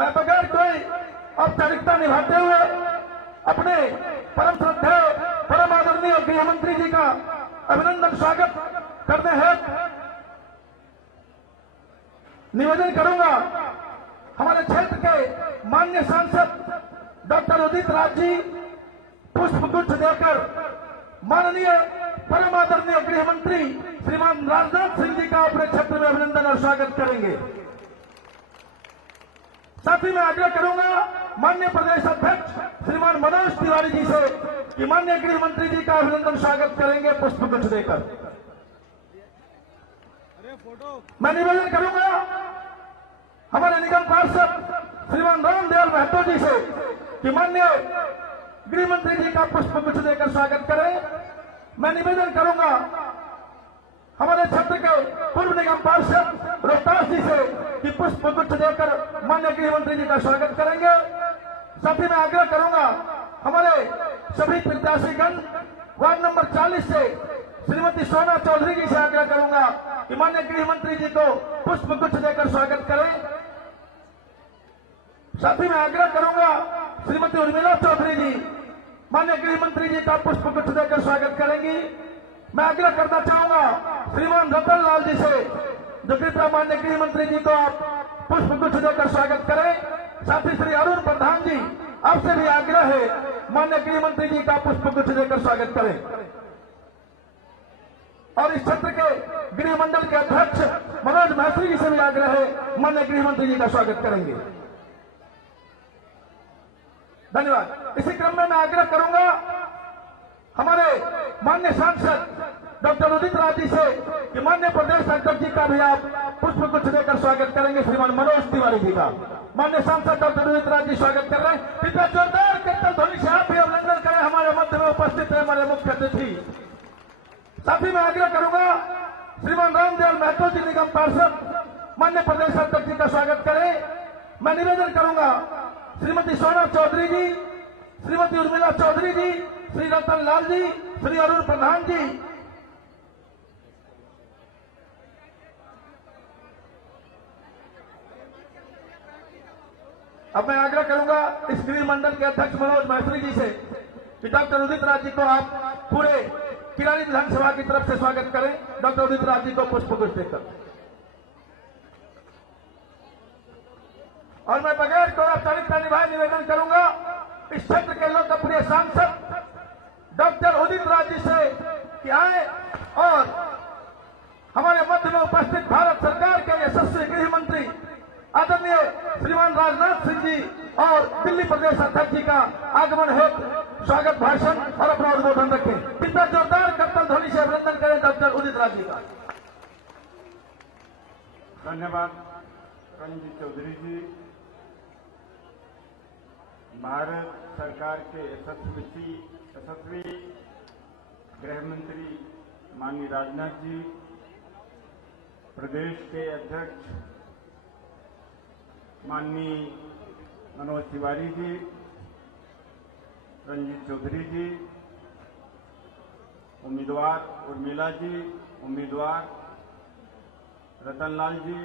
मैं बगैर कोई औपचारिकता निभाते हुए अपने परम श्रद्धेय परम आदरणीय गृह मंत्री जी का अभिनंदन स्वागत करने हेतु निवेदन करूंगा। हमारे क्षेत्र के माननीय सांसद डॉक्टर उदित राज जी पुष्प गुच्छ देकर माननीय परम आदरणीय गृह मंत्री श्रीमान राजनाथ सिंह जी का अपने क्षेत्र में अभिनंदन और स्वागत करेंगे। साथ ही मैं आग्रह करूंगा माननीय प्रदेश अध्यक्ष श्रीमान मनोज तिवारी जी से कि माननीय गृह मंत्री जी का अभिनंदन स्वागत करेंगे पुष्प गुच्छ देकर। मैं निवेदन करूंगा हमारे निगम पार्षद श्रीमान रामदयाल महतो जी से कि माननीय गृह मंत्री जी का पुष्प गुच्छ देकर स्वागत करें। मैं निवेदन करूंगा हमारे क्षेत्र के पूर्व निगम पार्षद रोहतास जी से कि पुष्प गुच्छ देकर माननीय गृह मंत्री जी का स्वागत करेंगे। साथ ही मैं आग्रह करूंगा हमारे सभी प्रत्याशीगण वार्ड नंबर 40 से श्रीमती सोना चौधरी जी से आग्रह करूंगा कि माननीय गृह मंत्री जी को पुष्प गुच्छ देकर स्वागत करें। साथ ही मैं आग्रह करूंगा श्रीमती उर्मिला चौधरी जी माननीय गृह मंत्री जी का पुष्प गुच्छ देकर स्वागत करेंगी। मैं आग्रह करना चाहूंगा श्रीमान रतन लाल जी से जो कृपया माननीय गृह मंत्री जी को आप पुष्प गुच्छ देकर स्वागत करें। साथ ही श्री अरुण प्रधान जी आपसे भी आग्रह है माननीय गृह मंत्री जी का पुष्प गुच्छ देकर स्वागत करें। और इस क्षेत्र के गृह मंडल के अध्यक्ष मनोज महत्री जी से भी आग्रह है माननीय गृह मंत्री जी का स्वागत करेंगे। धन्यवाद। इसी क्रम में मैं आग्रह करूंगा हमारे माननीय सांसद डॉक्टर उदित राज जी से कि माननीय प्रदेश अध्यक्ष जी का भी आप पुष्प गुच्छ देकर स्वागत करेंगे श्रीमान मनोज तिवारी जी का। माननीय सांसद डॉक्टर उदित राज जी स्वागत कर रहे हैं। कृपया जोरदार कीर्तन ध्वनि से आप भी अभिनंदन करें हमारे मध्य में उपस्थित है हमारे मुख्य अतिथि। साथ ही मैं आग्रह करूंगा श्रीमान रामदयाल महतो जी निगम पार्षद माननीय प्रदेश अध्यक्ष जी का स्वागत करें। मैं निवेदन करूंगा श्रीमती सोना चौधरी जी, श्रीमती उर्मिला चौधरी जी, श्री रतन लाल जी, श्री अरुण प्रधान जी, अब मैं आग्रह करूंगा इस गृह मंडल के अध्यक्ष मनोज महत्री जी से कि डॉक्टर उदित राज जी को आप पूरे किरानी विधानसभा की तरफ से स्वागत करें। डॉक्टर उदित राज जी को पुष्प गुच्छ देकर। और मैं बगैर कोई औपचारिकता निभाए निवेदन करूंगा इस क्षेत्र के लोकप्रिय सांसद डॉक्टर उदित राज जी से कि आए और हमारे मध्य में उपस्थित भारत सरकार के यशस्वी गृह मंत्री आदरणीय श्रीमान राजनाथ सिंह जी और दिल्ली प्रदेश अध्यक्ष जी का आगमन हेतु स्वागत भाषण और अपना उद्बोधन रखें। कितना जोरदार कीर्तन ध्वनि से अभिनंदन करें डॉक्टर उदित राज जी का। धन्यवाद रंजीत चौधरी जी। भारत सरकार के यशस्वी गृह मंत्री माननीय राजनाथ जी, प्रदेश के अध्यक्ष माननीय मनोज तिवारी जी, रंजीत चौधरी जी, उम्मीदवार उर्मिला जी, उम्मीदवार रतन लाल जी,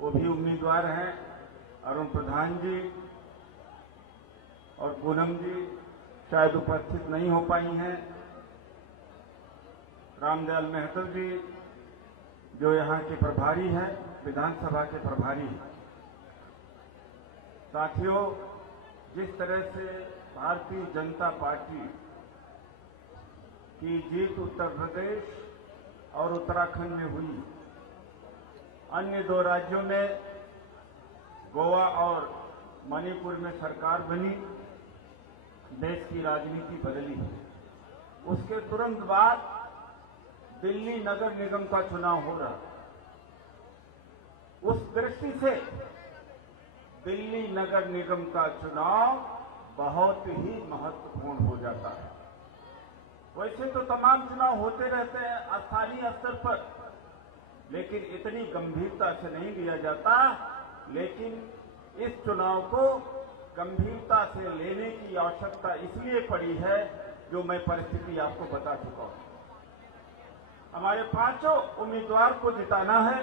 वो भी उम्मीदवार हैं, अरुण प्रधान जी और पूनम जी शायद उपस्थित नहीं हो पाई हैं, रामदयाल महतो जी जो यहाँ के प्रभारी हैं, विधानसभा के प्रभारी हैं। साथियों, जिस तरह से भारतीय जनता पार्टी की जीत उत्तर प्रदेश और उत्तराखंड में हुई, अन्य दो राज्यों में गोवा और मणिपुर में सरकार बनी, देश की राजनीति बदली है। उसके तुरंत बाद दिल्ली नगर निगम का चुनाव हो रहा। उस दृष्टि से दिल्ली नगर निगम का चुनाव बहुत ही महत्वपूर्ण हो जाता है। वैसे तो तमाम चुनाव होते रहते हैं स्थानीय स्तर पर, लेकिन इतनी गंभीरता से नहीं लिया जाता। लेकिन इस चुनाव को गंभीरता से लेने की आवश्यकता इसलिए पड़ी है जो मैं परिस्थिति आपको बता चुका हूं। हमारे पांचों उम्मीदवार को जिताना है।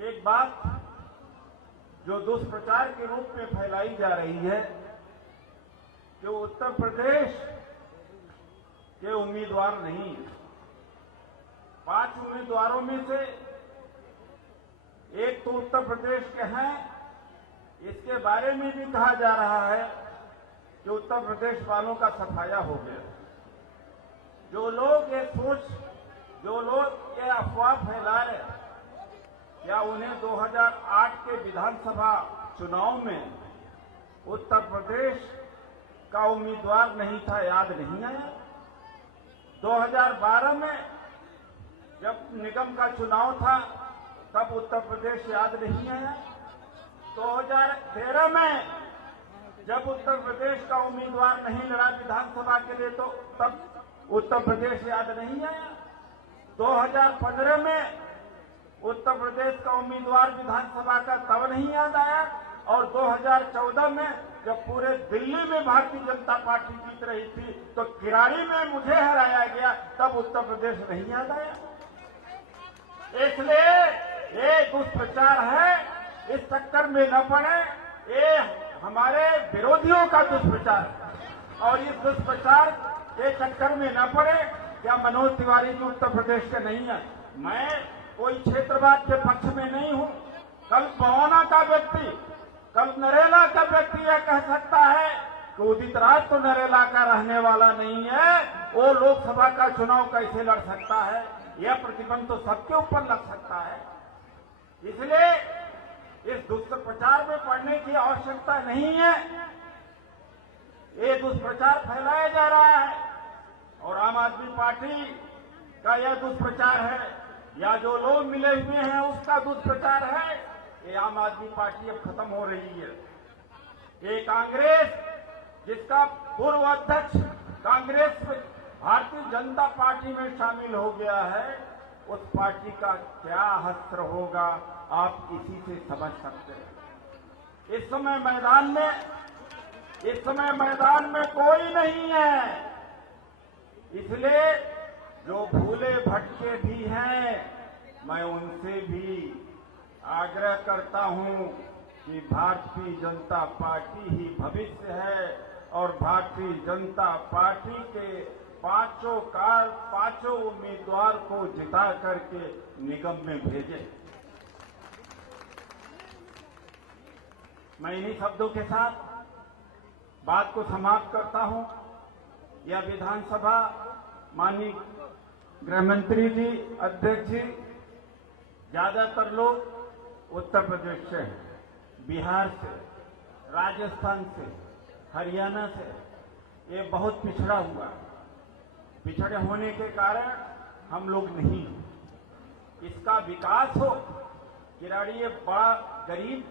एक बात जो दुष्प्रचार के रूप में फैलाई जा रही है कि उत्तर प्रदेश के उम्मीदवार नहीं है। 5 उम्मीदवारों में से एक तो उत्तर प्रदेश के हैं। इसके बारे में भी कहा जा रहा है कि उत्तर प्रदेश वालों का सफाया हो गया। जो लोग ये अफवाह फैला रहे, क्या उन्हें 2008 के विधानसभा चुनाव में उत्तर प्रदेश का उम्मीदवार नहीं था, याद नहीं आया? 2012 में जब निगम का चुनाव था तब उत्तर प्रदेश याद नहीं आया? 2013 में जब उत्तर प्रदेश का उम्मीदवार नहीं लड़ा विधानसभा के लिए तो तब उत्तर प्रदेश याद नहीं आया? 2015 में उत्तर प्रदेश का उम्मीदवार विधानसभा का तब नहीं याद आया? और 2014 में जब पूरे दिल्ली में भारतीय जनता पार्टी जीत रही थी तो किराड़ी में मुझे हराया गया, तब उत्तर प्रदेश नहीं याद आया? इसलिए ये दुष्प्रचार है, इस चक्कर में न पड़े। ये हमारे विरोधियों का दुष्प्रचार है और इस दुष्प्रचार के चक्कर में न पड़े। क्या मनोज तिवारी जी उत्तर प्रदेश के नहीं है? मैं कोई क्षेत्रवाद के पक्ष में नहीं हूं। कल बवाना का व्यक्ति, कल नरेला का व्यक्ति यह कह सकता है कि उदित राज तो नरेला का रहने वाला नहीं है, वो लोकसभा का चुनाव कैसे लड़ सकता है? यह प्रतिबंध तो सबके ऊपर लग सकता है। इसलिए इस दुष्प्रचार में पड़ने की आवश्यकता नहीं है। ये दुष्प्रचार फैलाया जा रहा है और आम आदमी पार्टी का यह दुष्प्रचार है या जो लोग मिले हुए हैं उसका दुष्प्रचार है। ये आम आदमी पार्टी अब खत्म हो रही है। ये कांग्रेस, जिसका पूर्व अध्यक्ष कांग्रेस भारतीय जनता पार्टी में शामिल हो गया है, उस पार्टी का क्या हश्र होगा आप इसी से समझ सकते हैं। इस समय मैदान में कोई नहीं है। इसलिए जो भूले भटके भी हैं, मैं उनसे भी आग्रह करता हूं कि भारतीय जनता पार्टी ही भविष्य है और भारतीय जनता पार्टी के पांचों उम्मीदवार को जिता करके निगम में भेजें। मैं इन्हीं शब्दों के साथ बात को समाप्त करता हूं। यह विधानसभा माननीय गृह मंत्री जी, अध्यक्ष जी, ज्यादातर लोग उत्तर प्रदेश से हैं, बिहार से, राजस्थान से, हरियाणा से। ये बहुत पिछड़ा हुआ है। पिछड़े होने के कारण हम लोग नहीं हैं। इसका विकास हो। किराड़ी एक बड़ा गरीब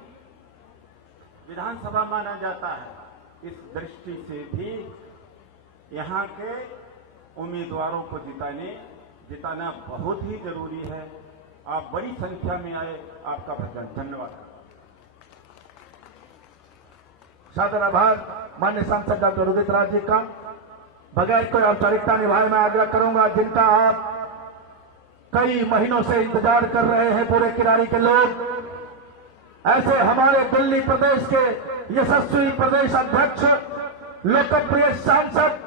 विधानसभा माना जाता है। इस दृष्टि से भी यहाँ के उम्मीदवारों को जिताना बहुत ही जरूरी है। आप बड़ी संख्या में आए, आपका धन्यवाद। सादर आभार माननीय सांसद डॉक्टर उदित राज जी का। बगैर कोई औपचारिकता निभाए मैं आग्रह करूंगा, जिनका आप कई महीनों से इंतजार कर रहे हैं पूरे किराड़ी के लोग, ऐसे हमारे दिल्ली प्रदेश के यशस्वी प्रदेश अध्यक्ष, लोकप्रिय सांसद,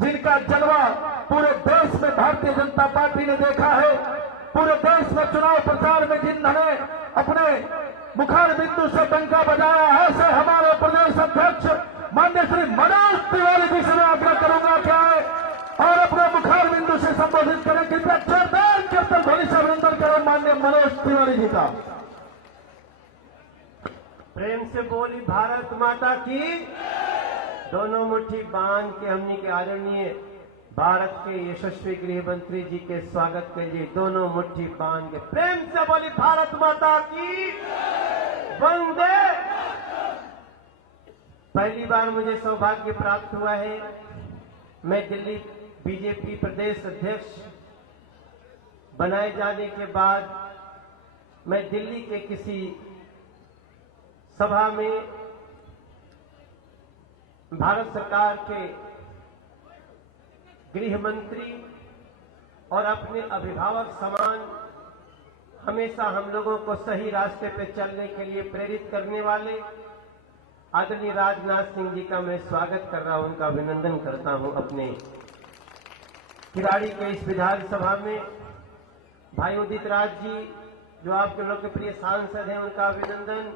जिनका जलवा पूरे देश में भारतीय जनता पार्टी ने देखा है, पूरे देश में चुनाव प्रचार में जिन्होंने अपने मुखार बिंदु से डंका बजाया है, ऐसे हमारे प्रदेश अध्यक्ष माननीय श्री मनोज तिवारी जी से मैं आग्रह करूंगा क्या है और अपने मुखार बिंदु से संबोधित करें। कृपया जोरदार कीर्तन ध्वनि से अभिनंदन करें माननीय मनोज तिवारी जी का। प्रेम से बोली भारत माता की। दोनों मुट्ठी बांध के हमनी के आदरणीय भारत के यशस्वी गृह मंत्री जी के स्वागत के लिए दोनों मुट्ठी बांध के प्रेम से बोली भारत माता की वंदे। पहली बार मुझे सौभाग्य प्राप्त हुआ है, मैं दिल्ली बीजेपी प्रदेश अध्यक्ष बनाए जाने के बाद मैं दिल्ली के किसी सभा में भारत सरकार के गृह मंत्री और अपने अभिभावक समान हमेशा हम लोगों को सही रास्ते पे चलने के लिए प्रेरित करने वाले आदरणीय राजनाथ सिंह जी का मैं स्वागत कर रहा हूं, उनका अभिनंदन करता हूं। अपने किराड़ी के इस विधानसभा में भाई उदित राज जी जो आपके लोकप्रिय सांसद हैं, उनका अभिनंदन।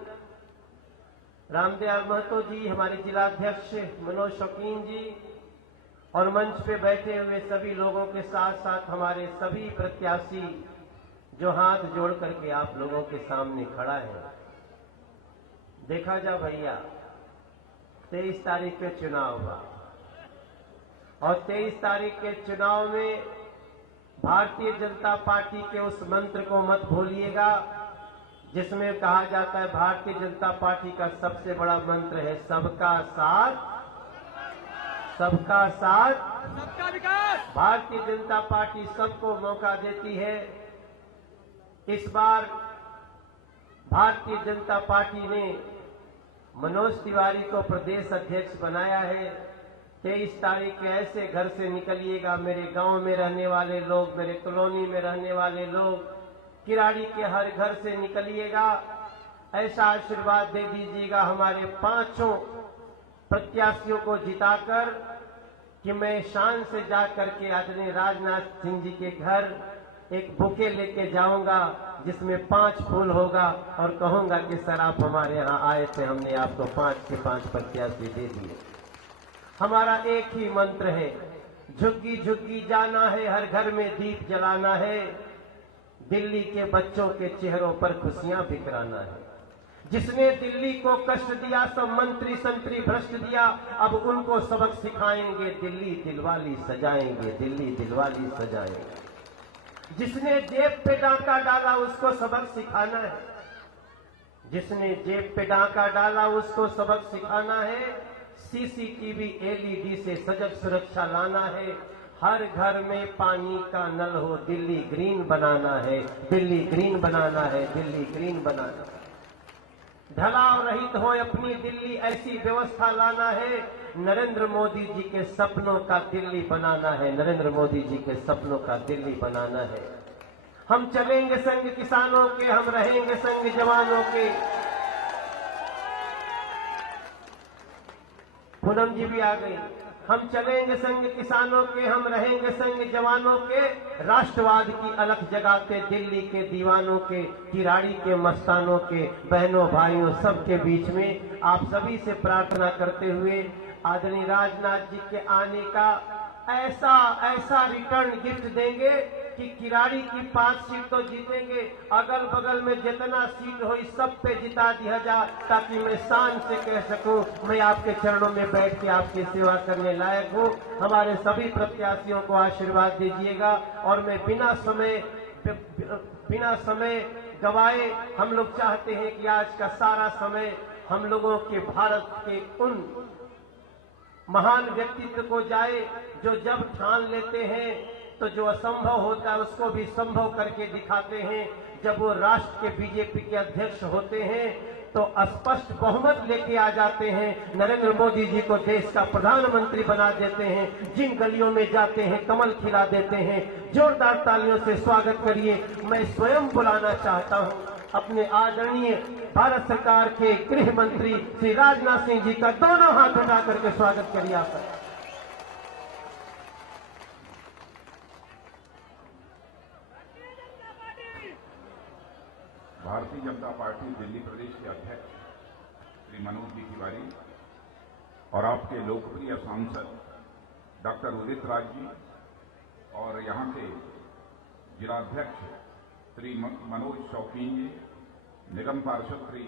रामदयाल महतो जी, हमारे जिलाध्यक्ष मनोज शौकीन जी, और मंच पे बैठे हुए सभी लोगों के साथ साथ हमारे सभी प्रत्याशी जो हाथ जोड़ करके आप लोगों के सामने खड़ा है। देखा जा भैया, 23 तारीख के चुनाव हुआ और 23 तारीख के चुनाव में भारतीय जनता पार्टी के उस मंत्र को मत भूलिएगा जिसमें कहा जाता है भारतीय जनता पार्टी का सबसे बड़ा मंत्र है सबका साथ, सबका साथ, सबका विकास। भारतीय जनता पार्टी सबको मौका देती है। इस बार भारतीय जनता पार्टी ने मनोज तिवारी को प्रदेश अध्यक्ष बनाया है। 23 तारीख के ऐसे घर से निकलिएगा, मेरे गांव में रहने वाले लोग, मेरे कॉलोनी में रहने वाले लोग, किराड़ी के हर घर से निकलिएगा। ऐसा आशीर्वाद दे दीजिएगा हमारे 5 प्रत्याशियों को जिताकर कि मैं शान से जाकर के आदरणीय राजनाथ सिंह जी के घर एक बुके लेके जाऊंगा जिसमें 5 फूल होगा और कहूंगा कि सर आप हमारे यहाँ आए थे, हमने आपको 5 के 5 प्रत्याशी दे दिए। हमारा एक ही मंत्र है, झुग्गी झुग्गी जाना है, हर घर में दीप जलाना है, दिल्ली के बच्चों के चेहरों पर खुशियां बिखराना है। जिसने दिल्ली को कष्ट दिया, सब मंत्री संतरी भ्रष्ट दिया, अब उनको सबक सिखाएंगे, दिल्ली दिलवाली सजाएंगे, दिल्ली दिलवाली सजाएंगे। जिसने जेब पे डाका डाला उसको सबक सिखाना है, जिसने जेब पे डाका डाला उसको सबक सिखाना है। सीसीटीवी एलईडी से सजग सुरक्षा लाना है, हर घर में पानी का नल हो, दिल्ली ग्रीन बनाना है, दिल्ली ग्रीन बनाना है, दिल्ली ग्रीन बनाना है। ढलाव रहित हो अपनी दिल्ली ऐसी व्यवस्था लाना है, नरेंद्र मोदी जी के सपनों का दिल्ली बनाना है, नरेंद्र मोदी जी के सपनों का दिल्ली बनाना है। हम चलेंगे संग किसानों के, हम रहेंगे संग जवानों के। पूनम जी भी आ गई। हम चलेंगे संग किसानों के, हम रहेंगे संग जवानों के, राष्ट्रवाद की अलख जगाते दिल्ली के दीवानों के, किराड़ी के मस्तानों के, बहनों भाइयों सबके बीच में आप सभी से प्रार्थना करते हुए आदरणीय राजनाथ जी के आने का ऐसा रिटर्न गिफ्ट देंगे कि किराड़ी की 5 सीट तो जीतेंगे, अगल बगल में जितना सीट हो इस सब पे जिता दिया जा, ताकि मैं शान से कह सकूं मैं आपके चरणों में बैठ के आपकी सेवा करने लायक हूं। हमारे सभी प्रत्याशियों को आशीर्वाद दीजिएगा और मैं बिना समय गवाए हम लोग चाहते हैं कि आज का सारा समय हम लोगों के भारत के उन महान व्यक्तित्व को जाए जो जब ठान लेते हैं तो जो असंभव होता है उसको भी संभव करके दिखाते हैं। जब वो राष्ट्र के बीजेपी के अध्यक्ष होते हैं तो स्पष्ट बहुमत लेके आ जाते हैं, नरेंद्र मोदी जी को देश का प्रधानमंत्री बना देते हैं। जिन गलियों में जाते हैं कमल खिला देते हैं। जोरदार तालियों से स्वागत करिए। मैं स्वयं बुलाना चाहता हूं अपने आदरणीय भारत सरकार के गृह मंत्री श्री राजनाथ सिंह जी का, दोनों हाथ उठा करके स्वागत करिए आप। भारतीय जनता पार्टी दिल्ली प्रदेश के अध्यक्ष श्री मनोज जी तिवारी और आपके लोकप्रिय सांसद डॉक्टर उदित राज जी और यहाँ के जिलाध्यक्ष श्री मनोज शौकीन जी, निगम पार्षद श्री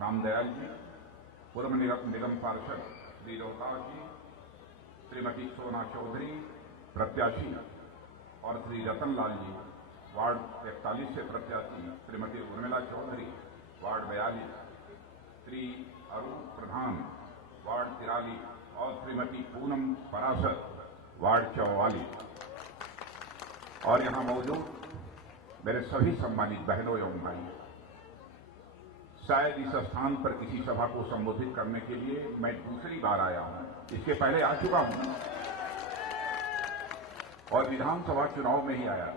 रामदयाल जी, पूर्व निगम पार्षद श्री रोहतास जी, श्रीमती सोना चौधरी प्रत्याशी और श्री रतन लाल जी वार्ड 41 से प्रत्याशी, श्रीमती उर्मिला चौधरी वार्ड 42, श्री अरुण प्रधान वार्ड 43 और श्रीमती पूनम पराशर वार्ड 44 और यहाँ मौजूद मेरे सभी सम्मानित बहनों एवं भाइयों। शायद इस स्थान पर किसी सभा को संबोधित करने के लिए मैं दूसरी बार आया हूं, इसके पहले आ चुका हूं और विधानसभा चुनाव में ही आया।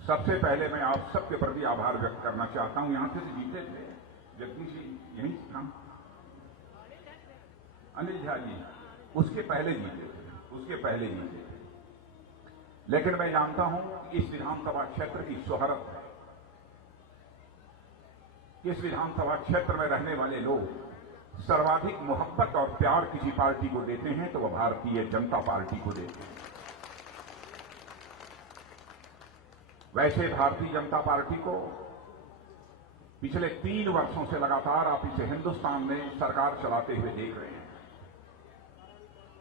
सबसे पहले मैं आप सबके प्रति आभार व्यक्त करना चाहता हूं। यहां से जीते थे जगदीश जी, यही नाम अनिल झा जी, उसके पहले जीते थे, लेकिन मैं जानता हूं कि इस विधानसभा क्षेत्र की शोहरत है। इस विधानसभा क्षेत्र में रहने वाले लोग सर्वाधिक मोहब्बत और प्यार किसी पार्टी को देते हैं तो वह भारतीय जनता पार्टी को देते हैं। वैसे भारतीय जनता पार्टी को पिछले 3 वर्षों से लगातार आप इसे हिंदुस्तान में सरकार चलाते हुए देख रहे हैं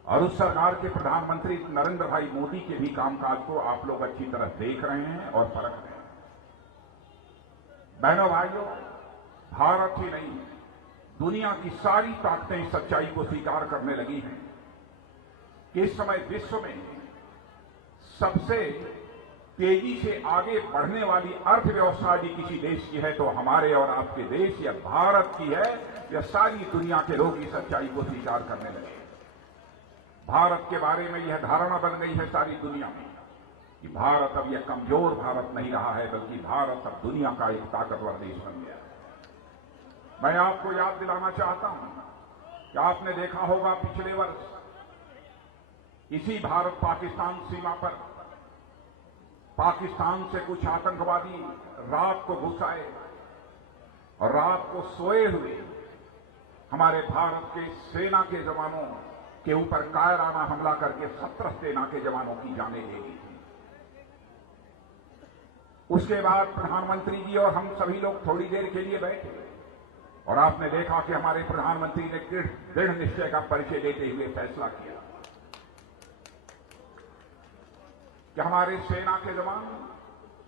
और उस सरकार के प्रधानमंत्री नरेंद्र भाई मोदी के भी कामकाज को आप लोग अच्छी तरह देख रहे हैं और परख रहे हैं। बहनों भाइयों, भारत ही नहीं, दुनिया की सारी ताकतें इस सच्चाई को स्वीकार करने लगी हैं कि इस समय विश्व में सबसे तेजी से आगे बढ़ने वाली अर्थव्यवस्था यदि किसी देश की है तो हमारे और आपके देश या भारत की है। या सारी दुनिया के लोग इस सच्चाई को स्वीकार करने लगे। भारत के बारे में यह धारणा बन गई है सारी दुनिया में कि भारत अब यह कमजोर भारत नहीं रहा है, बल्कि भारत अब दुनिया का एक ताकतवर देश बन गया है। मैं आपको याद दिलाना चाहता हूं कि आपने देखा होगा पिछले वर्ष इसी भारत पाकिस्तान सीमा पर पाकिस्तान से कुछ आतंकवादी रात को घुस आए और रात को सोए हुए हमारे भारत के सेना के जवानों के ऊपर कायराना हमला करके 17 सेना के जवानों की जानें ले ली थी। उसके बाद प्रधानमंत्री जी और हम सभी लोग थोड़ी देर के लिए बैठे और आपने देखा कि हमारे प्रधानमंत्री ने दृढ़ निश्चय का परिचय देते हुए फैसला किया कि हमारे सेना के जवान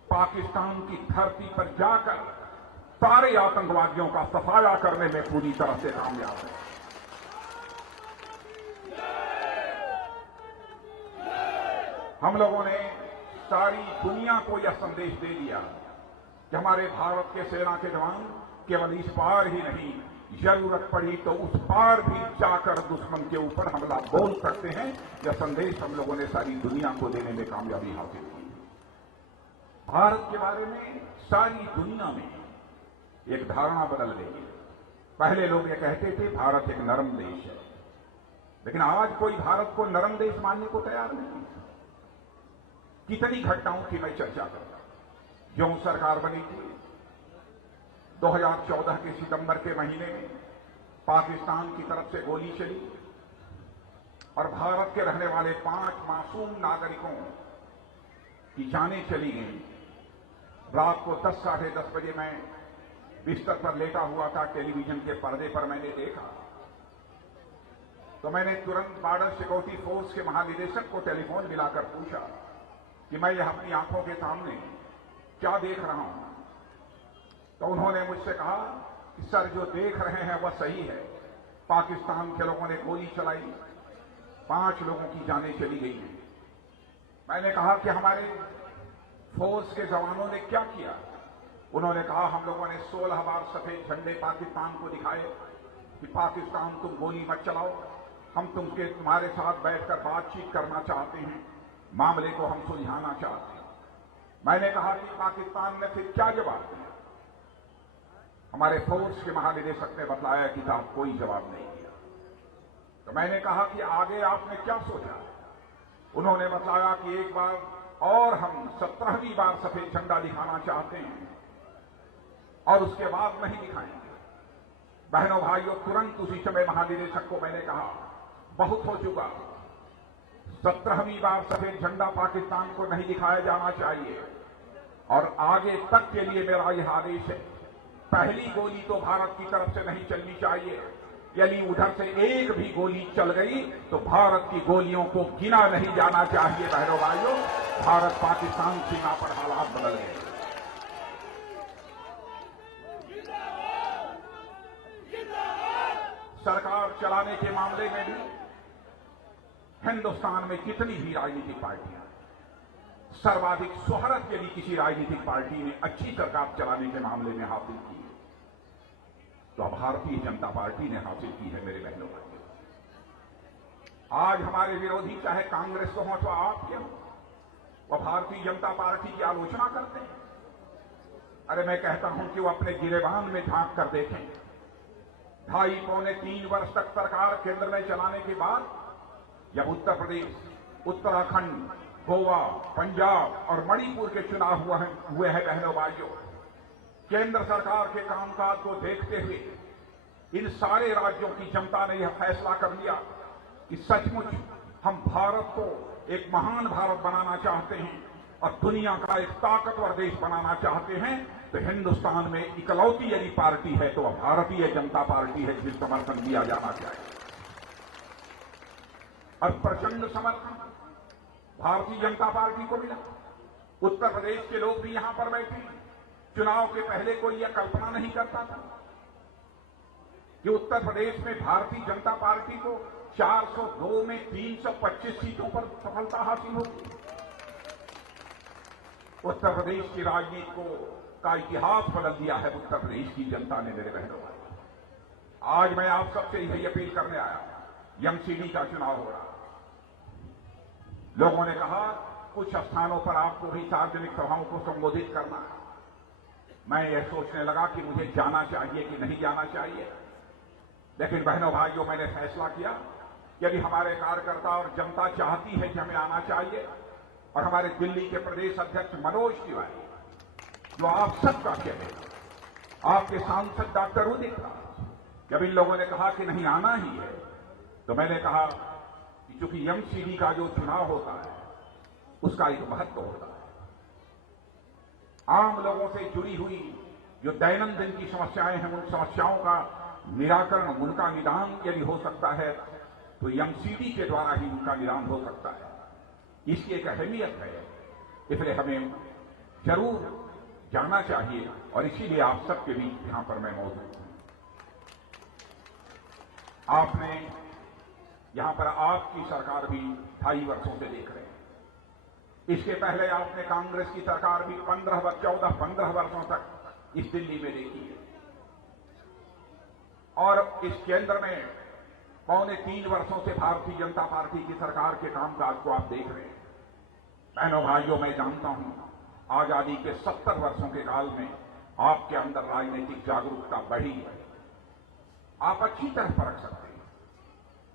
पाकिस्तान की धरती पर जाकर सारे आतंकवादियों का सफाया करने में पूरी तरह से कामयाब है। हम लोगों ने सारी दुनिया को यह संदेश दे दिया कि हमारे भारत के सेना के जवान केवल इस पार ही नहीं, जरूरत पड़ी तो उस पार भी जाकर दुश्मन के ऊपर हमला बोल सकते हैं। यह संदेश हम लोगों ने सारी दुनिया को देने में कामयाबी हासिल की। भारत के बारे में सारी दुनिया में एक धारणा बदल गई है। पहले लोग ये कहते थे भारत एक नरम देश है, लेकिन आज कोई भारत को नरम देश मानने को तैयार नहीं। कितनी घटनाओं की मैं चर्चा करता हूं। जो सरकार बनी थी 2014 के सितंबर के महीने में पाकिस्तान की तरफ से गोली चली और भारत के रहने वाले 5 मासूम नागरिकों की जानें चली गई। रात को 10 साढ़े 10 बजे मैं बिस्तर पर लेटा हुआ था, टेलीविजन के पर्दे पर मैंने देखा तो मैंने तुरंत बॉर्डर सिक्योरिटी फोर्स के महानिदेशक को टेलीफोन मिलाकर पूछा कि मैं यह अपनी आंखों के सामने क्या देख रहा हूं। तो उन्होंने मुझसे कहा कि सर जो देख रहे हैं वह सही है, पाकिस्तान के लोगों ने गोली चलाई, 5 लोगों की जानें चली गई हैं। मैंने कहा कि हमारे फोर्स के जवानों ने क्या किया। उन्होंने कहा हम लोगों ने 16 बार सफेद झंडे पाकिस्तान को दिखाए कि पाकिस्तान तुम गोली मत चलाओ, हम तुम्हारे साथ बैठकर बातचीत करना चाहते हैं, मामले को हम सुलझाना चाहते हैं। मैंने कहा कि पाकिस्तान ने फिर क्या जवाब दिया। हमारे फोर्स के महानिदेशक ने बतलाया कि साहब कोई जवाब नहीं दिया। तो मैंने कहा कि आगे आपने क्या सोचा। उन्होंने बताया कि एक बार और हम 17वीं बार सफेद झंडा दिखाना चाहते हैं और उसके बाद नहीं दिखाएंगे। बहनों भाइयों, तुरंत उसी समय महानिदेशक को मैंने कहा बहुत हो चुका, 17वीं बार सफेद झंडा पाकिस्तान को नहीं दिखाया जाना चाहिए और आगे तक के लिए मेरा यह आदेश है, पहली गोली तो भारत की तरफ से नहीं चलनी चाहिए। यदि उधर से एक भी गोली चल गई तो भारत की गोलियों को गिना नहीं जाना चाहिए। बहनों भाइयों, भारत पाकिस्तान सीमा पर हालात बदल गए। सरकार चलाने के मामले में भी हिंदुस्तान में कितनी भी राजनीतिक पार्टियां, सर्वाधिक शोहरत यदि किसी राजनीतिक पार्टी ने अच्छी सरकार चलाने के मामले में हासिल की तो भारतीय जनता पार्टी ने हासिल की है। मेरे बहनों भाइयों, आज हमारे विरोधी चाहे कांग्रेस को हो तो आप क्यों, वो भारतीय जनता पार्टी की आलोचना करते हैं। अरे मैं कहता हूं कि वो अपने गिरेबान में झांक कर देखें। 2.5-3 वर्ष तक सरकार केंद्र में चलाने के बाद जब उत्तर प्रदेश, उत्तराखंड, गोवा, पंजाब और मणिपुर के चुनाव हुए हैं बहनों भाइयों, केंद्र सरकार के कामकाज को देखते हुए इन सारे राज्यों की जनता ने यह फैसला कर लिया कि सचमुच हम भारत को एक महान भारत बनाना चाहते हैं और दुनिया का एक ताकतवर देश बनाना चाहते हैं। तो हिंदुस्तान में इकलौती यदि पार्टी है तो वह भारतीय जनता पार्टी है, जिसे समर्थन दिया जाना चाहिए। और प्रचंड समर्थन भारतीय जनता पार्टी को मिला। उत्तर प्रदेश के लोग भी यहां पर बैठे। चुनाव के पहले कोई यह कल्पना नहीं करता था कि उत्तर प्रदेश में भारतीय जनता पार्टी को 402 में 325 सीटों पर सफलता हासिल होगी। उत्तर प्रदेश की राजनीति का इतिहास बदल दिया है उत्तर प्रदेश की जनता ने। मेरे बहनों, आज मैं आप सबसे यही अपील करने आया। एमसीडी का चुनाव हो रहा, लोगों ने कहा कुछ स्थानों पर आपको भी सार्वजनिक सभाओं को संबोधित करना है। मैं यह सोचने लगा कि मुझे जाना चाहिए कि नहीं जाना चाहिए, लेकिन बहनों भाइयों, मैंने फैसला किया यदि हमारे कार्यकर्ता और जनता चाहती है कि हमें आना चाहिए, और हमारे दिल्ली के प्रदेश अध्यक्ष मनोज तिवारी जो आप सबका चेहरा, आपके सांसद डॉक्टर उदित राज, जब इन लोगों ने कहा कि नहीं आना ही है, तो मैंने कहा कि चूंकि एमसीडी का जो चुनाव होता है उसका एक महत्व होता है। आम लोगों से जुड़ी हुई जो दैनंदिन की समस्याएं हैं, उन समस्याओं का निराकरण, उनका निदान यदि हो सकता है तो एमसीडी के द्वारा ही उनका निदान हो सकता है। इसकी एक अहमियत है, इसलिए हमें जरूर जाना चाहिए और इसीलिए आप सबके बीच यहां पर मैं मौजूद हूं। आपने यहां पर आपकी सरकार भी 2.5 वर्षों से देख रहे हैं। इसके पहले आपने कांग्रेस की सरकार भी 15 वर्षों तक इस दिल्ली में देखी है, और इस केंद्र में 3.25 वर्षों से भारतीय जनता पार्टी की सरकार के कामकाज को आप देख रहे हैं। बहनों भाइयों, मैं जानता हूं आजादी के 70 वर्षों के काल में आपके अंदर राजनीतिक जागरूकता बढ़ी है। आप अच्छी तरह परख सकते हैं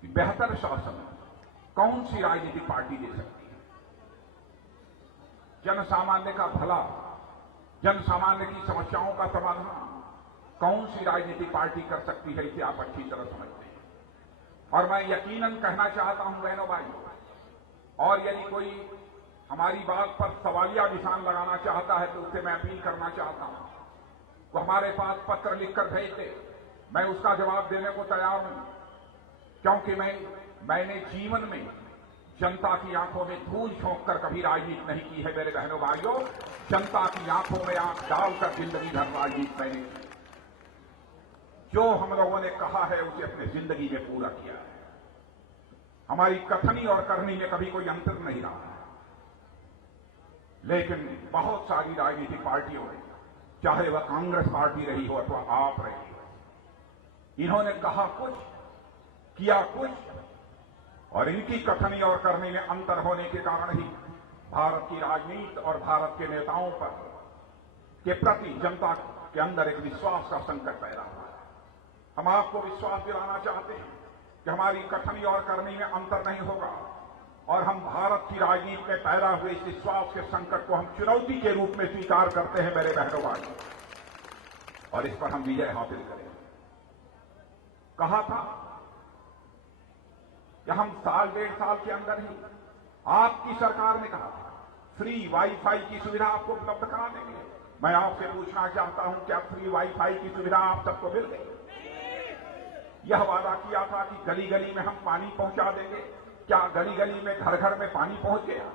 कि बेहतर शासन कौन सी राजनीतिक पार्टी दे सकती है। जनसामान्य का भला, जनसामान्य की समस्याओं का समाधान कौन सी राजनीतिक पार्टी कर सकती है, इसे आप अच्छी तरह समझते हैं। और मैं यकीनन कहना चाहता हूं बहनों भाइयों, और यदि कोई हमारी बात पर सवालिया निशान लगाना चाहता है तो उससे मैं अपील करना चाहता हूं, वो हमारे पास पत्र लिखकर भेज दे, मैं उसका जवाब देने को तैयार हूं। क्योंकि मैंने जीवन में जनता की आंखों में धूल झोंक कर कभी राजनीति नहीं की है मेरे बहनों भाइयों। जनता की आंखों में आंख डालकर जिंदगी भर राजनीति मैंने की। जो हम लोगों ने कहा है उसे अपनी जिंदगी में पूरा किया है। हमारी कथनी और करनी में कभी कोई अंतर नहीं रहा है। लेकिन बहुत सारी राजनीतिक पार्टियों ने, चाहे वह कांग्रेस पार्टी रही हो अथवा आप रही हो, इन्होंने कहा कुछ, किया कुछ, और इनकी कथनी और करनी में अंतर होने के कारण ही भारत की राजनीति और भारत के नेताओं पर के प्रति जनता के अंदर एक विश्वास का संकट पैदा हुआ है। हम आपको विश्वास दिलाना चाहते हैं कि हमारी कथनी और करनी में अंतर नहीं होगा, और हम भारत की राजनीति में पैदा हुए इस विश्वास के संकट को हम चुनौती के रूप में स्वीकार करते हैं मेरे बहनों भाइयों, और इस पर हम विजय हासिल करेंगे। कहा था कि हम 1.5 साल के अंदर ही, आपकी सरकार ने कहा था फ्री वाईफाई की सुविधा आपको उपलब्ध करा देंगे। मैं आपसे पूछना चाहता हूं, क्या फ्री वाईफाई की सुविधा आप सबको मिल गई? यह वादा किया था कि गली गली में हम पानी पहुंचा देंगे, क्या गली गली में घर घर में पानी पहुंच गया?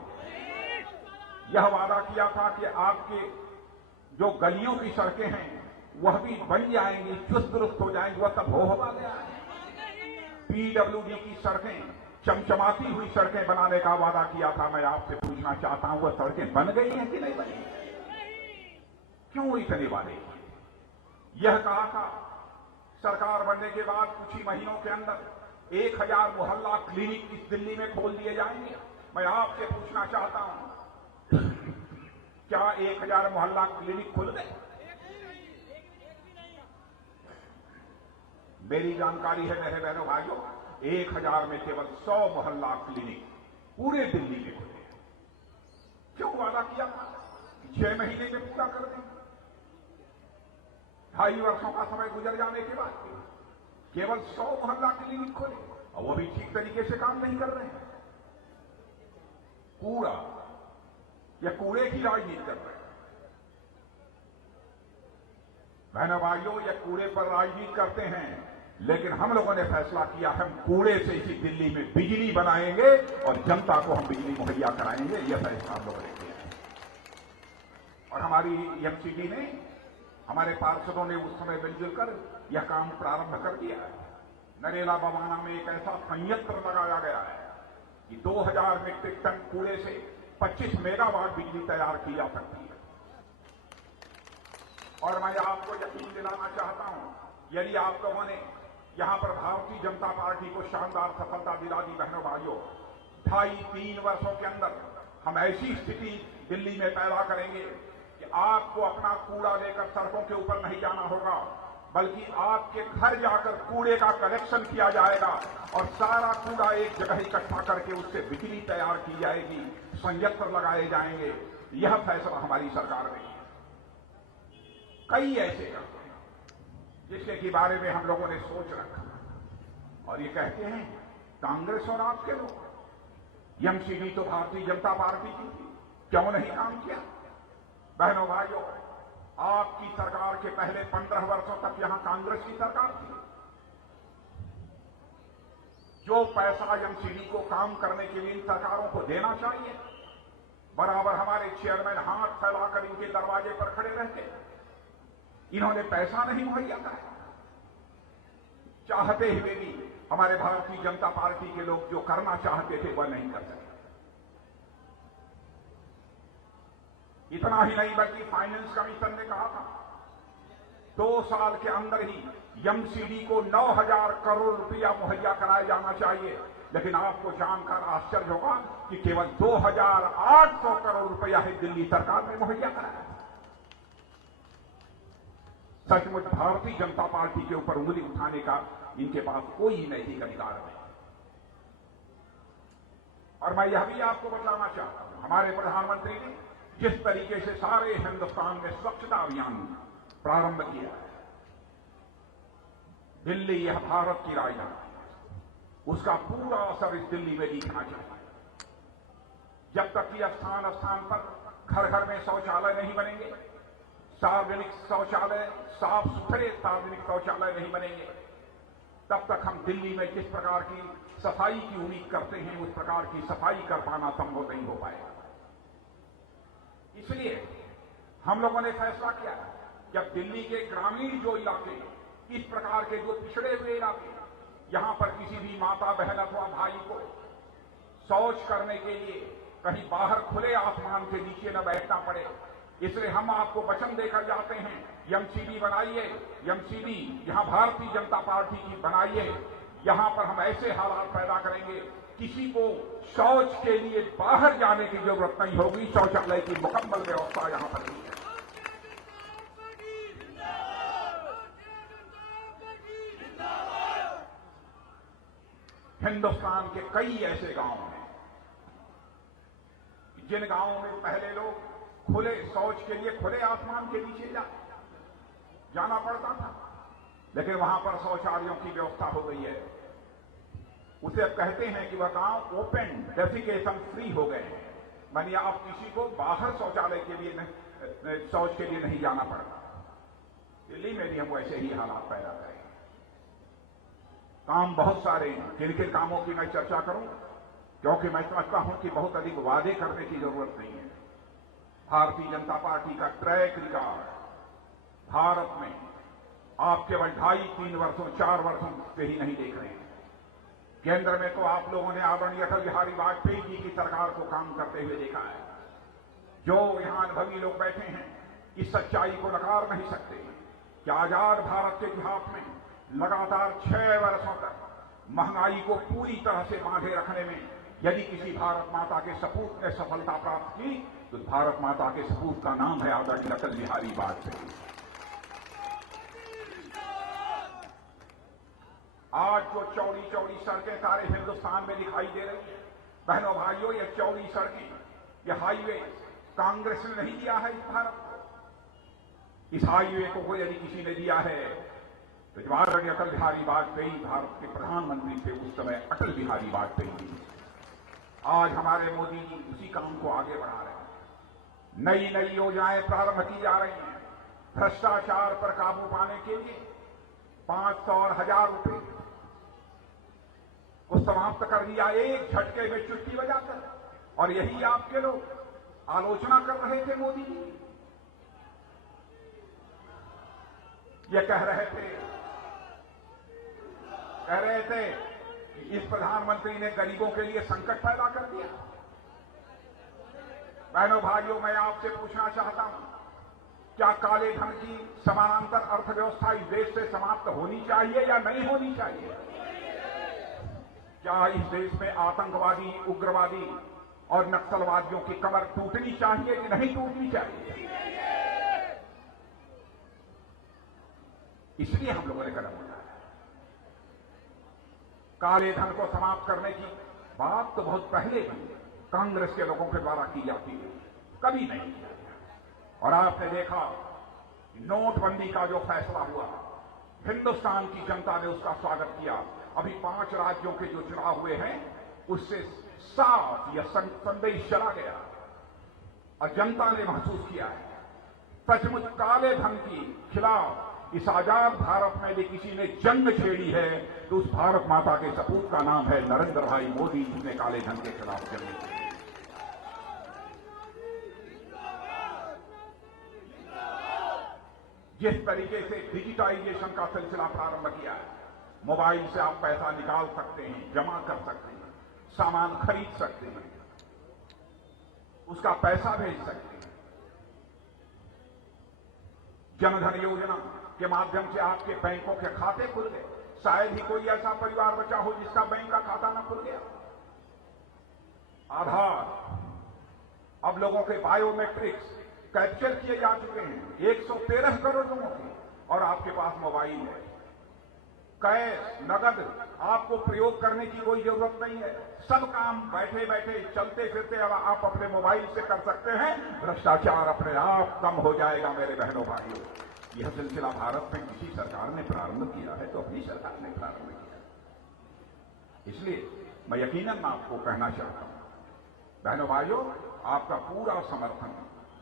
यह वादा किया था कि आपके जो गलियों की सड़कें हैं वह भी बन जाएंगी, चुस्त दुरुस्त हो जाएंगी, वह सब हो गया। पीडब्ल्यूडी की सड़कें, चमचमाती हुई सड़कें बनाने का वादा किया था। मैं आपसे पूछना चाहता हूं, वह सड़कें बन गई हैं कि नहीं बनी? क्यों इतने वादे? यह कहा था सरकार बनने के बाद कुछ ही महीनों के अंदर 1000 मोहल्ला क्लिनिक इस दिल्ली में खोल दिए जाएंगे। मैं आपसे पूछना चाहता हूं, क्या 1000 मोहल्ला क्लिनिक खुल गए? मेरी जानकारी है मेरे बहनों भाइयों, 1000 में केवल 100 मोहल्ला क्लिनिक पूरे दिल्ली में खुले। क्यों वादा किया था 6 महीने में पूरा कर देंगे? 2.5 वर्षों का समय गुजर जाने के बाद केवल 100 मोहल्ला क्लिनिक खोले और वो भी ठीक तरीके से काम नहीं कर रहे हैं। कूड़ा या कूड़े की राजनीति कर रहे हैं। बहनों भाइयों, ये कूड़े पर राजनीति करते हैं, लेकिन हम लोगों ने फैसला किया हम कूड़े से इसी दिल्ली में बिजली बनाएंगे और जनता को हम बिजली मुहैया कराएंगे। यह फैसला हम लोगों ने किया है। और हमारी एमसीडी ने, हमारे पार्षदों ने उस समय मिलजुल कर यह काम प्रारंभ कर दिया है। नरेला बवाना में एक ऐसा संयंत्र लगाया गया है कि 2000 मीट्रिक टन कूड़े से 25 मेगावाट बिजली तैयार की जा सकती है। और मैं आपको यकीन दिलाना चाहता हूं, यदि आप लोगों ने यहां पर भारतीय जनता पार्टी को शानदार सफलता दिला दी बहनों भाइयों, 2.5-3 वर्षों के अंदर हम ऐसी स्थिति दिल्ली में पैदा करेंगे कि आपको अपना कूड़ा लेकर सड़कों के ऊपर नहीं जाना होगा, बल्कि आपके घर जाकर कूड़े का कलेक्शन किया जाएगा और सारा कूड़ा एक जगह इकट्ठा करके उससे बिजली तैयार की जाएगी, संयंत्र लगाए जाएंगे। यह फैसला हमारी सरकार ने किया। कई ऐसे काम जिसके के बारे में हम लोगों ने सोच रखा और ये कहते हैं कांग्रेस और आपके लोग। एमसीडी तो भारतीय जनता पार्टी की थी, क्यों नहीं काम किया? बहनों भाइयों, आपकी सरकार के पहले 15 वर्षों तक यहां कांग्रेस की सरकार थी। जो पैसा एमसीडी को काम करने के लिए इन सरकारों को देना चाहिए, बराबर हमारे चेयरमैन हाथ फैलाकर इनके दरवाजे पर खड़े रहते। इन्होंने पैसा नहीं मुहैया कराया। चाहते हुए भी हमारे भारतीय जनता पार्टी के लोग जो करना चाहते थे वह नहीं कर सके। इतना ही नहीं बल्कि फाइनेंस कमीशन ने कहा था 2 साल के अंदर ही एमसीडी को 9,000 करोड़ रुपया मुहैया कराया जाना चाहिए, लेकिन आपको जानकर आश्चर्य होगा कि केवल 2,800 करोड़ रुपया ही दिल्ली सरकार ने मुहैया कराया। सचमुच भारतीय जनता पार्टी के ऊपर उंगली उठाने का इनके पास कोई नैतिक अधिकार नहीं। और मैं यह भी आपको बताना चाहता हूं, हमारे प्रधानमंत्री ने जिस तरीके से सारे हिंदुस्तान में स्वच्छता अभियान प्रारंभ किया है, दिल्ली यह भारत की राजधानी है, उसका पूरा असर इस दिल्ली में दिखना चाहिए। जब तक कि स्थान स्थान पर घर घर में शौचालय नहीं बनेंगे, सार्वजनिक शौचालय, साफ सुथरे सार्वजनिक शौचालय नहीं बनेंगे, तब तक हम दिल्ली में जिस प्रकार की सफाई की उम्मीद करते हैं उस प्रकार की सफाई कर पाना संभव नहीं हो पाएगा। इसलिए हम लोगों ने फैसला किया जब दिल्ली के ग्रामीण जो इलाके, इस प्रकार के जो पिछड़े हुए इलाके, यहां पर किसी भी माता बहन अथवा भाई को शौच करने के लिए कहीं बाहर खुले आसमान के नीचे न बैठना पड़े, इसलिए हम आपको वचन देकर जाते हैं एमसीडी बनाइए। एमसीडी यहां भारतीय जनता पार्टी की बनाइए। यहां पर हम ऐसे हालात पैदा करेंगे किसी को शौच के लिए बाहर जाने की जरूरत नहीं होगी। शौचालय की मुकम्मल व्यवस्था यहां पर की है। हिंदुस्तान के कई ऐसे गांव हैं जिन गांवों में पहले लोग खुले शौच के लिए खुले आसमान के नीचे जाना पड़ता था, लेकिन वहां पर शौचालयों की व्यवस्था हो गई है। उसे अब कहते हैं कि वह गांव ओपन डेफिकेशन फ्री हो गए हैं, मानिए आप किसी को बाहर शौचालय के लिए शौच के लिए नहीं जाना पड़ता। दिल्ली में भी हम वैसे ही हालात पैदा करेंगे। काम बहुत सारे हैं, किन किन कामों की मैं चर्चा करूं, क्योंकि मैं समझता हूं कि बहुत अधिक वादे करने की जरूरत नहीं है। भारतीय जनता पार्टी का ट्रैक रिकॉर्ड भारत में आप केवल 2.5-3 वर्षों 4 वर्षों से ही नहीं देख रहे हैं। केंद्र में तो आप लोगों ने आदरणीय अटल बिहारी वाजपेयी जी की सरकार को काम करते हुए देखा है। जो यहां अनुभवी लोग बैठे हैं इस सच्चाई को नकार नहीं सकते कि आजाद भारत के इतिहास में लगातार 6 वर्षों तक महंगाई को पूरी तरह से बांधे रखने में यदि किसी भारत माता के सपूत ने सफलता प्राप्त की तो भारत माता के सपूत का नाम है आदरणीय अटल बिहारी वाजपेयी। आज जो चौड़ी चौड़ी सड़कें सारे हिंदुस्तान में दिखाई दे रही हैं, बहनों भाइयों, ये चौड़ी सड़कें, ये हाईवे कांग्रेस ने नहीं दिया है इस भारत को। इस हाईवे को यदि किसी ने दिया है तो जब आदरणीय अटल बिहारी वाजपेयी भारत के प्रधानमंत्री थे उस समय अटल बिहारी वाजपेयी जी। आज हमारे मोदी जी उसी काम को आगे बढ़ा रहे हैं। नई नई योजनाएं प्रारंभ की जा रही हैं। भ्रष्टाचार पर काबू पाने के लिए 500 और 1000 रुपए को समाप्त कर दिया एक झटके में चुटकी बजाकर। और यही आपके लोग आलोचना कर रहे थे मोदी जी। ये कह रहे थे कि इस प्रधानमंत्री ने गरीबों के लिए संकट पैदा कर दिया। बहनों भाइयों, मैं आपसे पूछना चाहता हूं, क्या काले धन की समानांतर अर्थव्यवस्था इस देश से समाप्त होनी चाहिए या नहीं होनी चाहिए? क्या इस देश में आतंकवादी, उग्रवादी और नक्सलवादियों की कमर टूटनी चाहिए कि नहीं टूटनी चाहिए? इसलिए हम लोगों ने कदम उठाया। काले धन को समाप्त करने की बात तो बहुत पहले ही कांग्रेस के लोगों के द्वारा की जाती है, कभी नहीं किया गया। और आपने देखा नोटबंदी का जो फैसला हुआ, हिंदुस्तान की जनता ने उसका स्वागत किया। अभी 5 राज्यों के जो चुनाव हुए हैं उससे साफ यह संदेश चला गया और जनता ने महसूस किया है सचमुच काले धन की खिलाफ इस आजाद भारत में यदि किसी ने जंग छेड़ी है तो उस भारत माता के सपूत का नाम है नरेंद्र भाई मोदी, जिसने काले धन के खिलाफ जंग छेड़ी। जिस तरीके से डिजिटाइजेशन का सिलसिला प्रारंभ किया है, मोबाइल से आप पैसा निकाल सकते हैं, जमा कर सकते हैं, सामान खरीद सकते हैं, उसका पैसा भेज सकते हैं। जनधन योजना के माध्यम से आपके बैंकों के खाते खुल गए। शायद ही कोई ऐसा परिवार बचा हो जिसका बैंक का खाता न खुल गया। आधार, अब लोगों के बायोमेट्रिक्स कैप्चर किए जा चुके हैं 113 करोड़ लोगों के, और आपके पास मोबाइल है। कैश, नगद आपको प्रयोग करने की कोई जरूरत नहीं है। सब काम बैठे बैठे चलते फिरते आप अपने मोबाइल से कर सकते हैं। भ्रष्टाचार अपने आप कम हो जाएगा। मेरे बहनों भाइयों, यह सिलसिला भारत में किसी सरकार ने प्रारंभ किया है तो अपनी सरकार ने प्रारंभ किया। इसलिए मैं यकीनन आपको कहना चाहता हूं, बहनों भाइयों, आपका पूरा समर्थन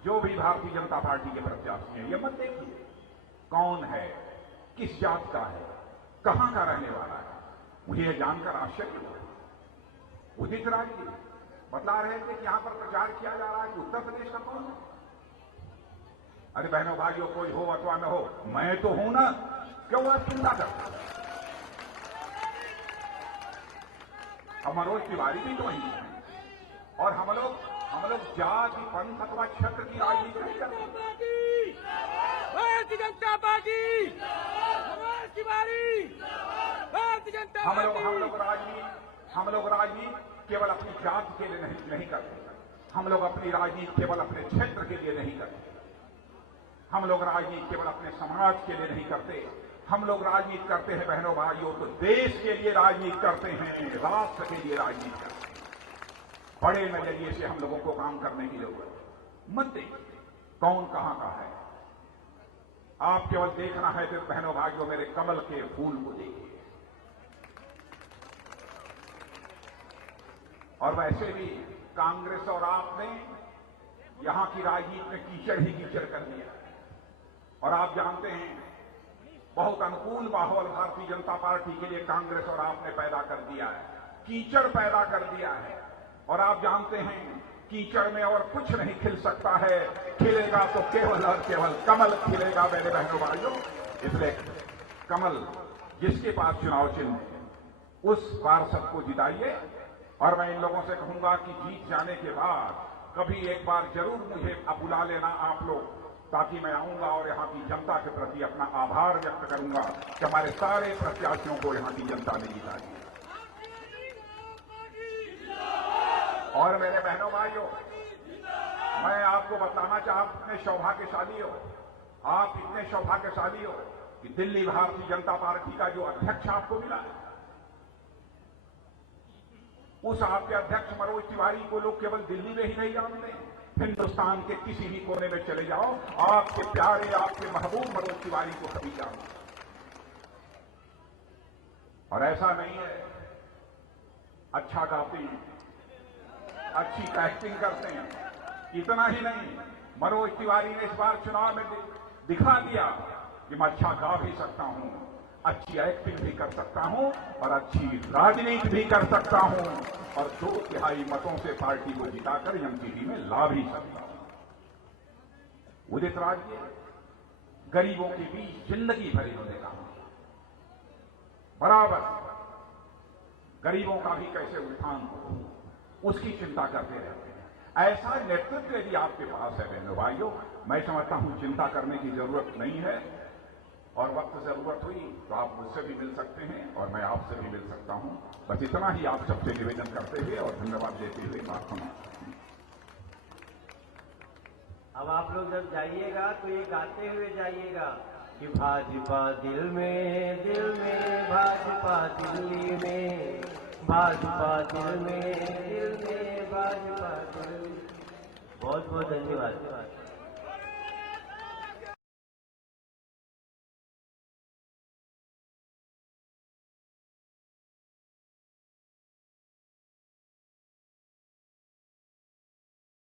जो भी भारतीय जनता पार्टी के प्रत्याशी हैं। ये मत देखिए कौन है, किस जात का है, कहां का रहने वाला है। मुझे यह जानकर आश्चर्य हुआ। उदित राज जी बता रहे थे कि यहां पर प्रचार किया जा रहा है कि उत्तर प्रदेश का कौन है। अरे बहनों भाइयों, कोई हो अथवा न हो, मैं तो हूं ना, क्यों आप चिंता करते? अब मनोज तिवारी भी तो वही है। और हम लोग जाति, पंथ अथवा क्षेत्र की राजनीति नहीं करते। Bharatiya Janata party, Manoj Tiwari, Bharatiya Janata party. हम लोग राजनीति केवल अपनी जाति के लिए नहीं करते। हम लोग अपनी राजनीति केवल अपने क्षेत्र के लिए नहीं करते। हम लोग राजनीति केवल अपने समाज के लिए नहीं करते। हम लोग राजनीति करते हैं बहनों भाइयों तो देश के लिए राजनीति करते हैं, राष्ट्र के लिए राजनीति करते हैं। बड़े नजरिए से हम लोगों को काम करने की जरूरत है। मत देखिए कौन कहां का है। आप केवल देखना है तो बहनों भाइयों मेरे कमल के फूल को देखिए। और वैसे भी कांग्रेस और आपने यहां की राजनीति में कीचड़ ही कीचड़ कर दिया। और आप जानते हैं बहुत अनुकूल माहौल भारतीय जनता पार्टी के लिए कांग्रेस और आपने पैदा कर दिया है, कीचड़ पैदा कर दिया है। और आप जानते हैं कीचड़ में और कुछ नहीं खिल सकता है, खिलेगा तो केवल और केवल कमल खिलेगा मेरे बहनों भाइयों। इसलिए कमल जिसके पास चुनाव चिन्ह है उस पार्षद को जिताइए। और मैं इन लोगों से कहूंगा कि जीत जाने के बाद कभी एक बार जरूर मुझे बुला लेना आप लोग, ताकि मैं आऊंगा और यहां की जनता के प्रति अपना आभार व्यक्त करूंगा कि हमारे सारे प्रत्याशियों को यहां की जनता ने जिता दिया। और मेरे बहनों भाइयों, मैं आपको बताना आप इतने सौभाग्यशाली हो, आप इतने सौभाग्यशाली हो कि दिल्ली भारतीय जनता पार्टी का जो अध्यक्ष आपको मिला है, उस आपके अध्यक्ष मनोज तिवारी को लोग केवल दिल्ली में ही नहीं जानते, हिंदुस्तान के किसी भी कोने में चले जाओ, आपके प्यारे, आपके महबूब मनोज तिवारी को सभी जानते। और ऐसा नहीं है अच्छा गाते हैं, अच्छी एक्टिंग करते हैं, इतना ही नहीं, मनोज तिवारी ने इस बार चुनाव में दिखा दिया कि मैं अच्छा गा भी सकता हूं, अच्छी एक्टिंग भी कर सकता हूं और अच्छी राजनीति भी कर सकता हूं और 2/3 मतों से पार्टी को जिताकर एमपीवी में ला भी सकता हूं। उदित राज जी गरीबों के बीच जिंदगी भर इन्होंने कहा, बराबर गरीबों का भी कैसे उत्थान हो उसकी चिंता करते रहते हैं। ऐसा नेतृत्व यदि आपके पास है बहनों भाइयों, मैं समझता हूं चिंता करने की जरूरत नहीं है और वक्त जरूरत हुई तो आप मुझसे भी मिल सकते हैं और मैं आपसे भी मिल सकता हूं। बस इतना ही आप सबसे निवेदन करते हुए और धन्यवाद देते हुए बात समाप्त। अब आप लोग जब जाइएगा तो ये गाते हुए जाइएगा कि भाजपा दिल में भाजपा दिल्ली में, भाजपा दिल में भाजपा दिल में। बहुत बहुत धन्यवाद।